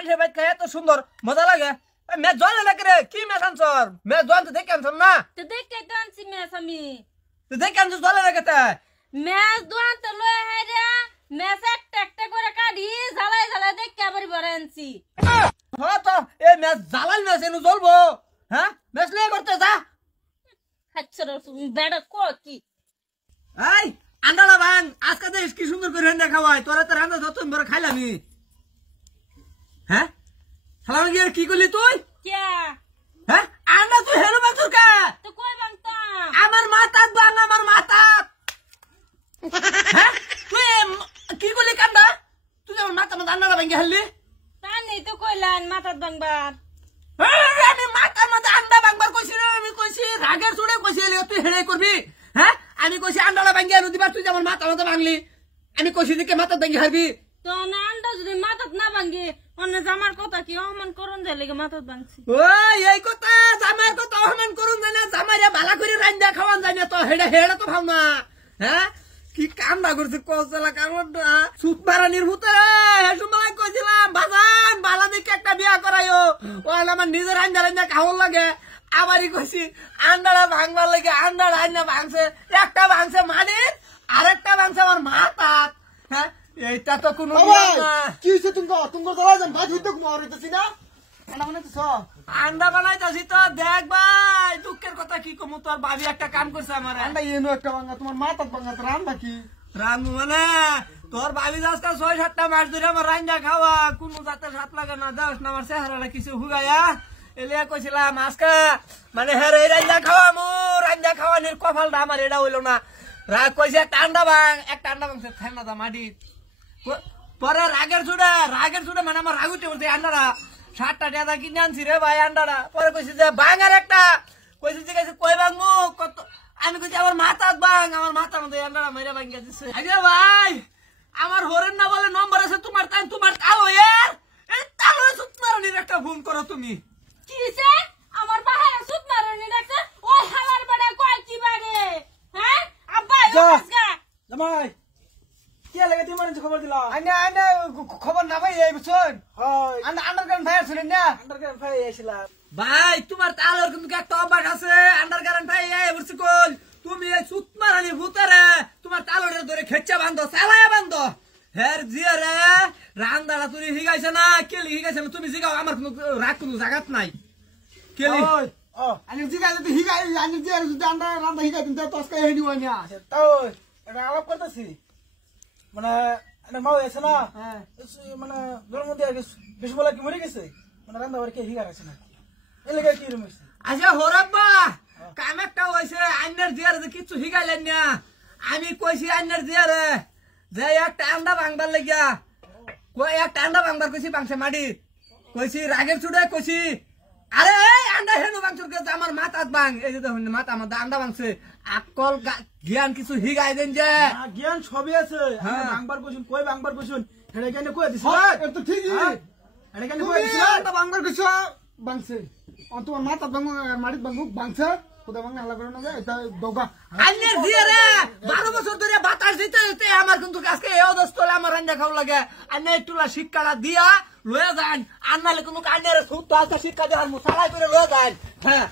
মানুষের বাইক খায় এত সুন্দর মজা লাগে মেয়ে জলে লাগে রে কি মেয়ে আনছর মেয়ে জন তো দেখে আনছর না তো দেখে তো আনছি মেস আমি তুই দেখে আনছর জলে লাগে তা মেস দোয়ান তো লয়ে হাই রে মেস একটা করে কাটি ঝালাই ঝালাই দেখে আবার বড় আনছি হ্যাঁ তো এই মেয়ে জ্বালাল মেয়ে এনে জ্বলবো হ্যাঁ মেস নিয়ে করতে যা আচ্ছা বেড়া কো কি এই আন্ডালা ভাঙ আজকে দেখ কি সুন্দর করে রান্না খাওয়াই তোরা তো রান্না যত বড় খাইলামি হ্যাঁ সালাম গিয়ে কি করলি তুই কে হ্যাঁ আন্ডা তুই হেলো বাতুর কা তো কই বাংতা আমার মাথা ভাঙ আমার মাথা হ্যাঁ তুই কি করলি কান্দা তুই আমার মাথা মধ্যে আন্ডা ভাঙে হারলি তা নেই তো কইলান মাথাত বাংবার আমি মাথার মধ্যে আন্ডা ভাঙবার কইছি রে আমি কইছি রাগের চুড়ে কইছি তুই হেড়ে করবি হ্যাঁ আমি কইছি আন্ডালা ভাঙে আনু দিবা তুই আমার মাথা মধ্যে ভাঙলি আমি কইছি দিকে মাথা ভাঙে হারবি তো না আন্ডা যদি মাথাত না ভাঙে অন্য জামার কথা কি অমন করন যায় লাগে মাথাত ভাঙছি ওই এই কথা জামার কথা অহমান করুন জানা জামাইরে ভালো করে রান্দা খাওয়ান জানা তো হেড়ে হেড়ে তো ভাও না হ্যাঁ কি কামটা করছে কসলা কামটা সুত মারানির ভূতরে হে সময় কইছিলাম বাজান বালা দেখে একটা বিয়া করাইও ও আমার নিজের রান্দা রান্দা খাওয়ার লাগে আবারই কইছি আন্ডারা ভাঙবার লাগে আন্ডারা আন্না ভাঙছে একটা ভাঙছে মানে আরেকটা ভাঙছে আমার মাথা হ্যাঁ এইটা তো কোনো কি হইছে তুমি জ্বালা যান ভাই হইতো কুমার হইতাছি না আন্ডা বানাইতেছ আন্ডা বানাইতাছি তো দেখ ভাই দুঃখের কথা কি কমু তোর ভাবি একটা কাম করছে আমার আন্ডা এনো একটা ভাঙা তোমার মাথা ভাঙা তো রান্না কি রানু মানে তোর ভাবি আজকাল ৬-৭টা মাস ধরে আমার রান্না খাওয়া কোন যাতে সাত লাগে না দেখ না আমার চেহারাটা কিছু হুগায়া এলিয়া কইছিলাম আজকে মানে হ্যাঁ এই রান্না খাওয়া মু রান্না খাওয়ানির কপালটা আমার এটা হইলো না রাগ কইছে একটা আন্ডা ভাঙছে ঠান্ডা দা মাটি পরে রাগের চুড়ে মানে আমার রাগ উঠে বলছে আন্ডারা ৭টা টাকা কিনে আনছি রে ভাই আন্ডারা পরে কইছি যে ভাঙার একটা কইছি যে কই ভাঙবো কত আমি কইছি আমার মাথাত ভাঙ আমার মাথার মধ্যে আন্ডারা মেরে ভাঙিয়ে দিচ্ছে আরে ভাই আমার হরেন না বলে নম্বর আছে তোমার তাই তোমার তালো এর এই তালো সুত মারনির একটা ফোন করো তুমি কি হইছে আমার বাহার সুত মারনি ডাকছে ওই হালার বড় কয় কি বারে হ্যাঁ আব্বা আজকে জামাই কি লাগে তুমি মানে খবর দিলা আন্ডা খবর না ভাই এই বুঝছেন হয় আন্ডারগ্রাউন্ড ফায়ার শুনেন না আন্ডারগ্রাউন্ড ভাই আইছিলা ভাই তোমার তালোর কিন্তু একটা অভ্যাস আছে আন্ডারগ্রাউন্ড ফায়ার বুঝছি কোন তুমি এই সুত মারানি ভূতারে তোমার তালোরে ধরে খেচ্চা বান্ধো চালায়া বান্ধো হের জিয়া রে রান্দাটা তুমি হিগাইছে না কেলি হিগাইছে না তুমি জিগাও আমার কোনো রাগ কোনো জায়গাত নাই কেলি ওই ও আনি জিগাই যদি হিগাই আনি যে যদি আন্ডা রান্না হিগাই দিন তো আজকে হেডি ওয়ানিয়া তো এটা আলাপ করতেছি মানে এটা মাও আছে না হ্যাঁ মানে গরম মধ্যে বেশ বলা কি মরে গেছে মানে রান্না বাড়ি কে হিগা আছে না এই লাগে কি রুম হইছে আচ্ছা হরাব্বা কাম একটা হইছে আন্নার জিয়ারে যে কিছু হিগাইলেন না আমি কইছি আন্নার জিয়ারে যে একটা আন্ডা ভাঙবার লাগিয়া কই একটা আন্ডা ভাঙবার কইছি বাংছে মাটি কইছি রাগের চুড়ে কইছি আরে এই আন্ডা হেনু ভাঙছুর কে আমার মাথাত ভাঙ এই যে দেখুন মাথা আমার আন্ডা ভাঙছে আকল জ্ঞান কিছু হিগাই দেন যে জ্ঞান সবই আছে হ্যাঁ। বাংবার কইছুন কই বাংবার কইছুন এটা কেন কই দিছ এটা তো ঠিকই এটা কেন কই দিছ এটা বাংবার কইছ বাংছে অন তোমার মাথা বাংু মাটিত বাংু বাংছে কোদা বাংলা হালা করে না যায় এটা দগা আন্নার জিয়ারে 12 বছর ধরে বাতাস দিতে দিতে আমার কিন্তু আজকে এই অবস্থা হলে আমার রান্না খাওয়া লাগে আন্না একটুলা শিক্ষাটা দিয়া লয়ে যান আন্নালে কোনো কান্নারে সুত তো আজকে শিক্ষা দেওয়ার মুসালাই করে লয়ে যান হ্যাঁ